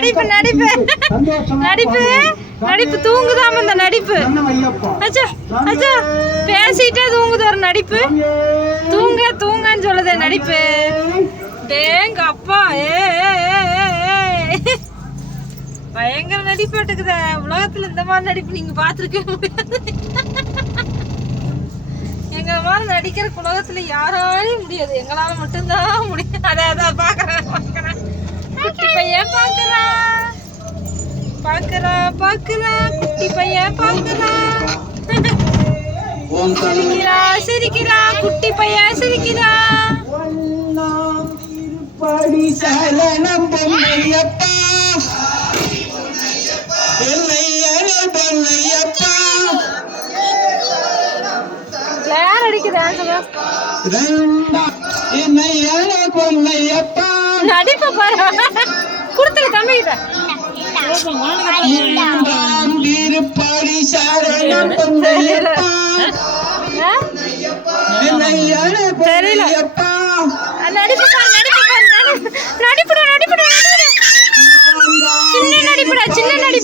நடிப்பு நடிப்பு நடிப்பு நடிப்பு தூங்குதாம இந்த நடிப்பு. அச்சா அச்சா பேசிட்டே தூங்குது ஒரு நடிப்பு. தூங்க தூங்கன்னு சொல்லுது நடிப்பு. டேங்க அப்பா பயங்கர நடிப்பு எடுக்குத. உலகத்துல இந்த மாதிரி நடிப்பு நீங்க பாத்துருக்க முடியாது. எங்க மாதிரி நடிக்கிற உலகத்துல யாராலையும் முடியாது, எங்களால மட்டும்தான் முடியும். அதான் பாக்குறேன் குட்டி பையன் பாக்குறான் பாக்குறான் குட்டி பையன் பாக்குறான். சிரிக்கிறா குட்டி பையன் சிரிக்கிறா. யார் அடிக்குது நடிப்ப பாரு. கொடுத்துரு தம்பிக்கிட்ட. தெரியல நடிப்பு நடிப்புடா சின்ன நடிப்புடா சின்ன நடிப்பு.